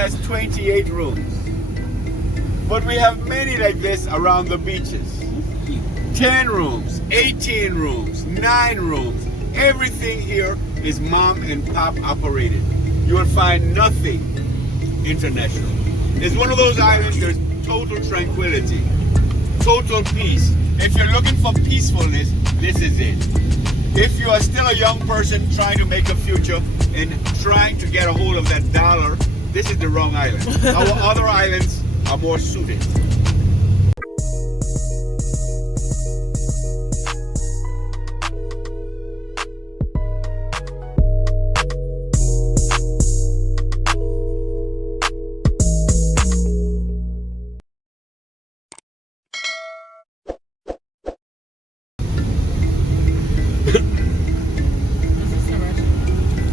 has 28 rooms. But we have many like this around the beaches. 10 rooms, 18 rooms, 9 rooms. Everything here is mom and pop operated. You will find nothing international. It's one of those islands, there's total tranquility, total peace. If you're looking for peacefulness, this is it. If you are still a young person trying to make a future and trying to get a hold of that dollar, this is the wrong island. Our other islands are more suited.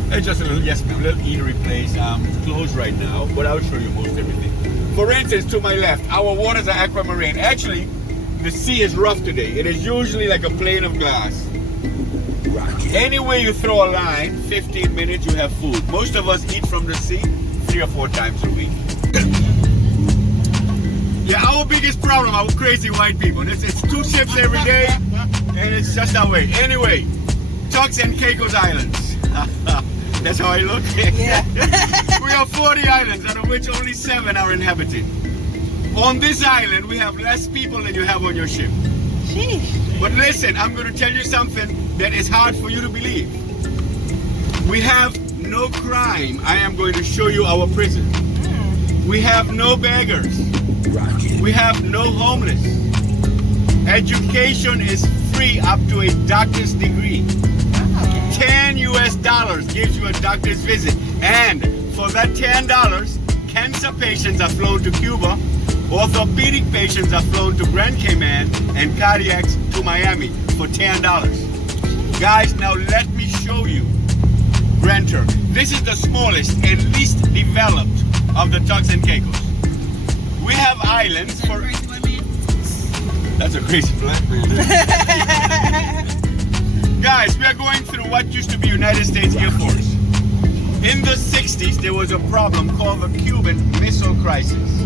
It's just a little, yes ma'am, little eatery place. It's closed right now, but I'll show you most everything. For instance, to my left, our waters are aquamarine. Actually, the sea is rough today. It is usually like a plane of glass. Anywhere you throw a line, 15 minutes you have food. Most of us eat from the sea 3 or 4 times a week. Yeah, our biggest problem, our crazy white people. It's 2 ships every day, and it's just our way. Anyway, Turks and Caicos Islands. That's how I look. Yeah. We have 40 islands, out of which only 7 are inhabited. On this island, we have less people than you have on your ship. Sheesh. But listen, I'm going to tell you something that is hard for you to believe. We have no crime. I am going to show you our prison. We have no beggars. We have no homeless. Education is free up to a doctor's degree. $10 US gives you a doctor's visit, and for that $10, cancer patients are flown to Cuba, orthopedic patients are flown to Grand Cayman, and cardiacs to Miami for $10. Guys, now let me show you Grand Turk. This is the smallest and least developed of the Turks and Caicos. We have islands for... That's a crazy black man. Guys, we are going through what used to be United States Air Force. In the 60s, there was a problem called the Cuban Missile Crisis.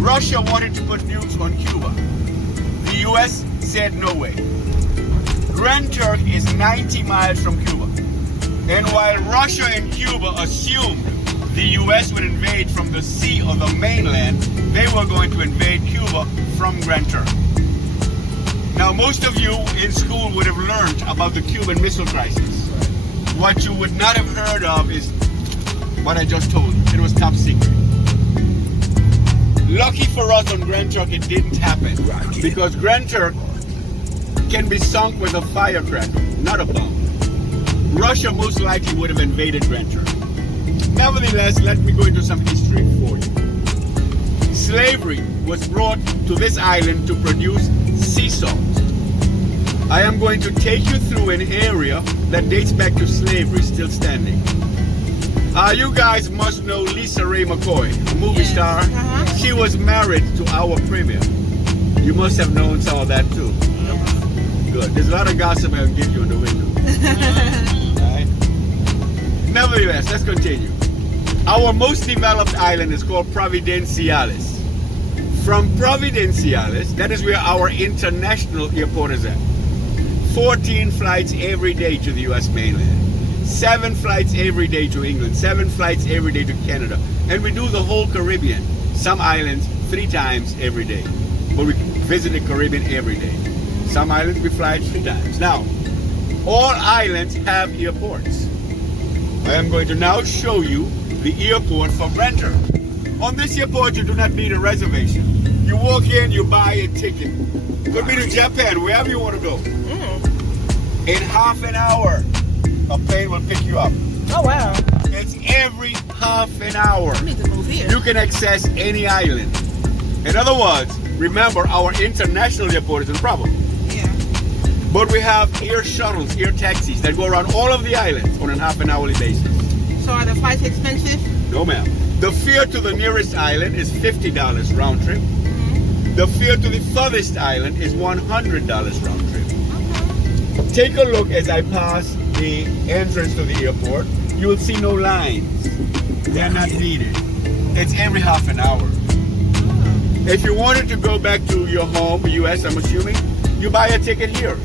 Russia wanted to put nukes on Cuba. The US said no way. Grand Turk is 90 miles from Cuba. And while Russia and Cuba assumed the US would invade from the sea or the mainland, they were going to invade Cuba from Grand Turk. Now, most of you in school would have learned about the Cuban Missile Crisis. What you would not have heard of is what I just told you. It was top secret. Lucky for us on Grand Turk, it didn't happen. Because Grand Turk can be sunk with a firecracker, not a bomb. Russia most likely would have invaded Grand Turk. Nevertheless, let me go into some history for you. Slavery was brought to this island to produce sea salt. I am going to take you through an area that dates back to slavery, still standing. You guys must know Lisa Ray McCoy, a movie star. She was married to our premier. You must have known some of that too. Good. There's a lot of gossip I'll give you in the window. Right? Nevertheless, let's continue. Our most developed island is called Providenciales. From Providenciales, that is where our international airport is at. 14 flights every day to the US mainland. 7 flights every day to England. 7 flights every day to Canada. And we do the whole Caribbean. Some islands 3 times every day. But we visit the Caribbean every day. Some islands we fly 3 times. Now, all islands have airports. I am going to now show you the airport for Grand Turk. On this airport, you do not need a reservation. You walk in, you buy a ticket. Could be to Japan, wherever you want to go. In half an hour, a plane will pick you up. Oh, wow. It's every half an hour. I need to move here. You can access any island. In other words, remember our international airport is a problem. Yeah. But we have air shuttles, air taxis that go around all of the islands on a half an hourly basis. So are the flights expensive? No, ma'am. The fare to the nearest island is $50 round trip. The fare to the furthest island is $100 round trip. Take a look as I pass the entrance to the airport. You will see no lines. They are not needed. It's every half an hour. If you wanted to go back to your home, US, I'm assuming, you buy a ticket here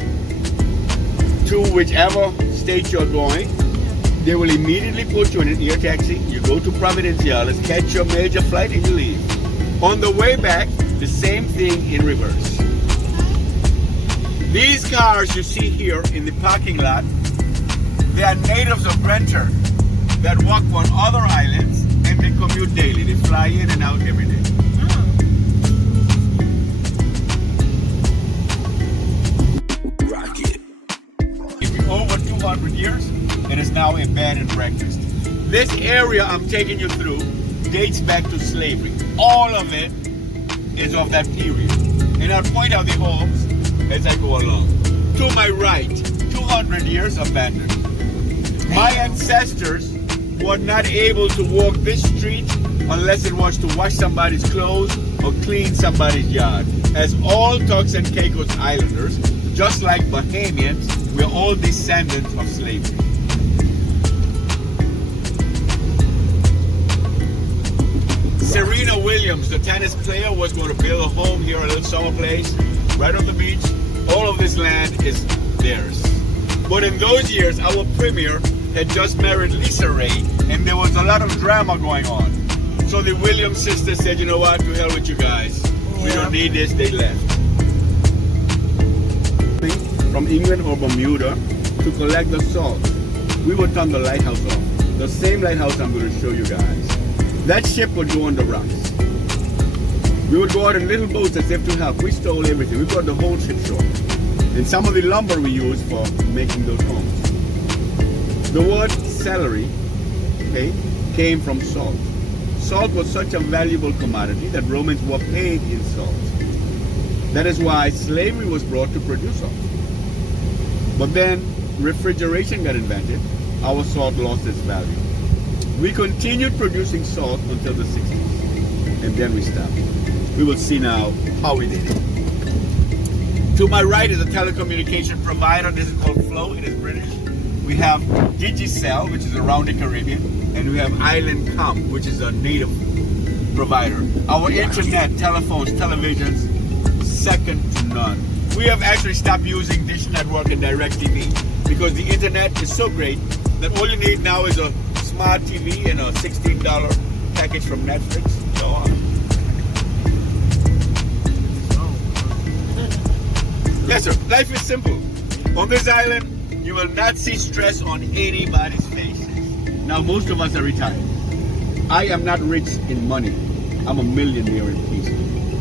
to whichever state you're going. They will immediately put you in an air taxi. You go to Providenciales, catch your major flight, and you leave. On the way back, the same thing in reverse. These cars you see here in the parking lot, they are natives of Grand Turk that work on other islands and they commute daily. They fly in and out every day. Over 200 years, it is now a bed and breakfast. This area I'm taking you through dates back to slavery. All of it is of that period. And I'll point out the homes as I go along. To my right, 200 years abandoned. My ancestors were not able to walk this street unless it was to wash somebody's clothes or clean somebody's yard. As all Turks and Caicos Islanders, just like Bahamians, we're all descendants of slavery. Serena Williams, the tennis player, was going to build a home here, a little summer place, right on the beach. All of this land is theirs. But in those years, our premier had just married Lisa Ray, and there was a lot of drama going on. So the Williams sisters said, you know what, to hell with you guys. We don't need this, they left. From England or Bermuda to collect the salt. We would turn the lighthouse off. The same lighthouse I'm going to show you guys. That ship would go on the rocks. We would go out in little boats as if to help. We stole everything. We brought the whole ship shore. And some of the lumber we used for making those homes. The word celery, okay, came from salt. Salt was such a valuable commodity that Romans were paid in salt. That is why slavery was brought to produce salt. But then refrigeration got invented, our salt lost its value. We continued producing salt until the 60s, and then we stopped. We will see now how we did it. To my right is a telecommunication provider. This is called Flow, it is British. We have Digicel, which is around the Caribbean, and we have Island Com, which is a native provider. Our internet, telephones, televisions, second to none. We have actually stopped using Dish Network and DirecTV because the internet is so great that all you need now is a smart TV and a $16 package from Netflix. So yes, sir. Life is simple. On this island, you will not see stress on anybody's face. Now, most of us are retired. I am not rich in money. I'm a millionaire in peace.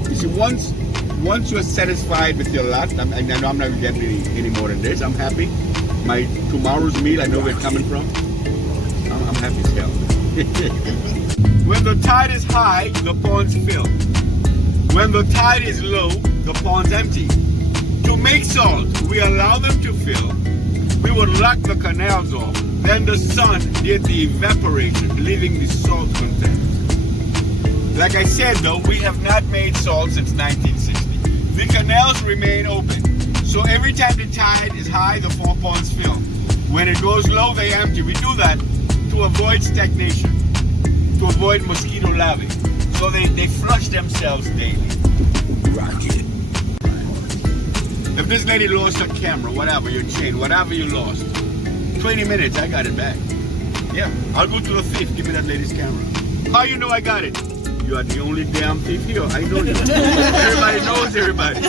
You see, once you're satisfied with your lot, I know I'm not getting any more than this. I'm happy. My tomorrow's meal, I know where it's coming from. I'm happy as hell. When the tide is high, the ponds fill. When the tide is low, the ponds empty. To make salt, we allow them to fill. We would lock the canals off. Then the sun did the evaporation, leaving the salt content. Like I said though, we have not made salt since 1960. The canals remain open. So every time the tide is high, the 4 ponds fill. When it goes low, they empty. We do that to avoid stagnation, to avoid mosquito larvae. So they flush themselves daily. Rocket. If this lady lost her camera, whatever, your chain, whatever you lost, 20 minutes, I got it back. Yeah, I'll go to the thief, give me that lady's camera. How you know I got it? You are the only damn thief here. I know you. Everybody knows everybody.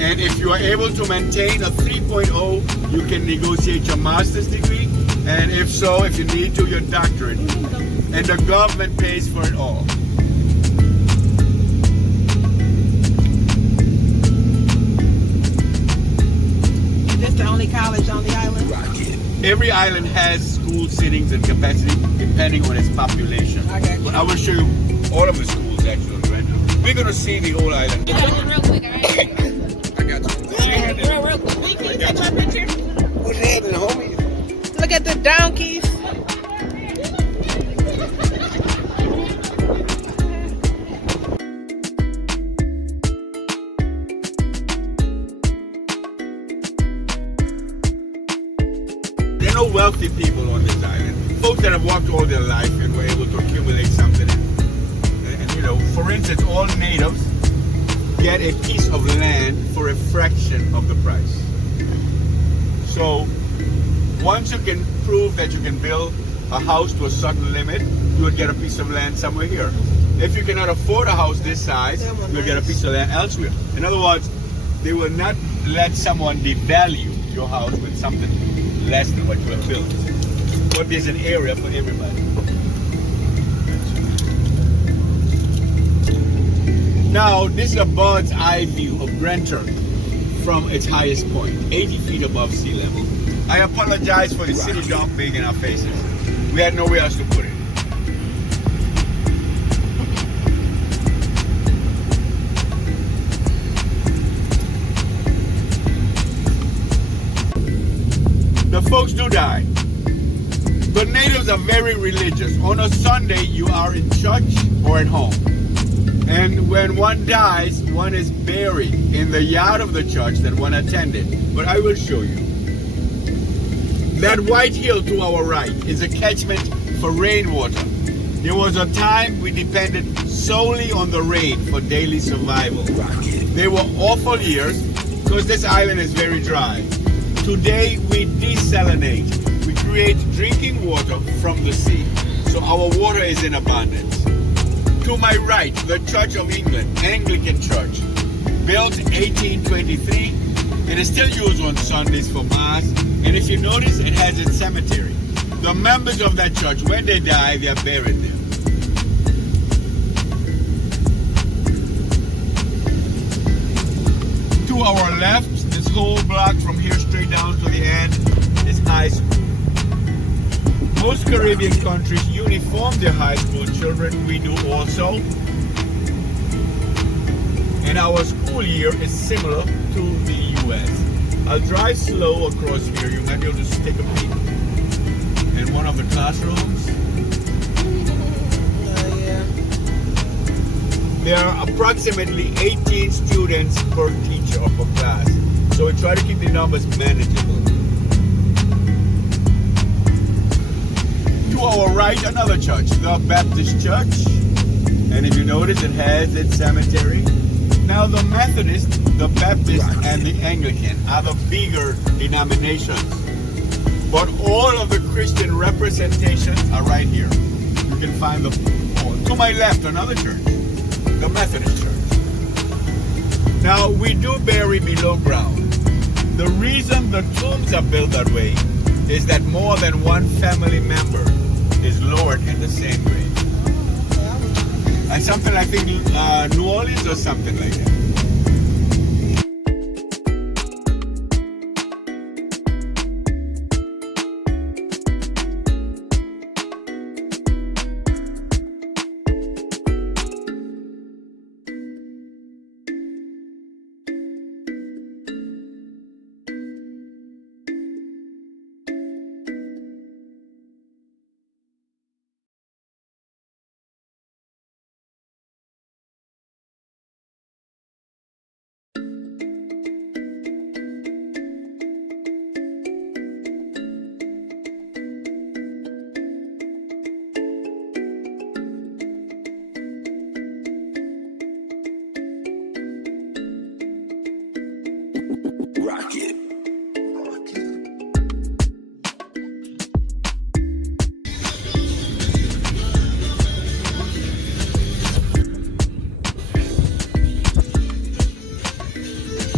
And if you are able to maintain a 3.0, you can negotiate your master's degree. And if so, if you need to, your doctorate. And the government pays for it all. Is this the only college on the island? Every island has school sittings and capacity depending on its population. I got you. But I will show you all of the schools actually right now. We're going to see the whole island. Real quick, all right? I got you. Real quick. Wait, can you take my picture? What's happening, homie? Look at the donkeys. There are no wealthy people on this island. Folks that have worked worked all their life and were able to accumulate something. And you know, for instance, all natives get a piece of land for a fraction of the price. So once you can prove that you can build a house to a certain limit, you would get a piece of land somewhere here. If you cannot afford a house this size, you'll get a piece of land elsewhere. In other words, they will not let someone devalue your house with something less than what you have built. But there's an area for everybody. Now, this is a bird's eye view of Grand Turk from its highest point, 80 feet above sea level. I apologize for the city dump being in our faces. We had nowhere else to put it. The folks do die. The natives are very religious. On a Sunday, you are in church or at home. And when one dies, one is buried in the yard of the church that one attended. But I will show you. That white hill to our right is a catchment for rainwater. There was a time we depended solely on the rain for daily survival. They were awful years because this island is very dry. Today we desalinate. We create drinking water from the sea. So our water is in abundance. To my right, the Church of England, Anglican Church, built 1823. It is still used on Sundays for Mass. And if you notice, it has its cemetery. The members of that church, when they die, they are buried there. To our left, this whole block from here straight down to the end is high school. Most Caribbean countries uniform their high school children. We do also. And our school year is similar to the U.S. I'll drive slow across here. You might be able to take a peek in one of the classrooms. Yeah. There are approximately 18 students per teacher or per class. So we try to keep the numbers manageable. To our right, another church, the Baptist Church. And if you notice, it has its cemetery. Now the Methodist, the Baptist, and the Anglican are the bigger denominations. But all of the Christian representations are right here. You can find them all. To my left, another church, the Methodist Church. Now we do bury below ground. The reason the tombs are built that way is that more than one family member is lowered in the same grave. And something I think New Orleans or something like that.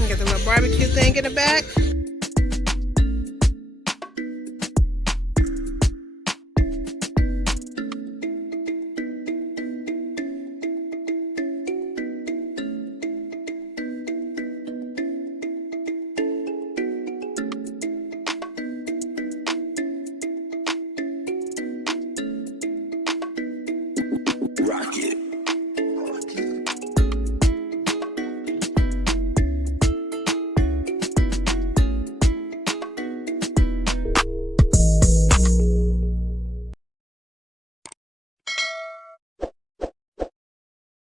Got the little barbecue thing in the back.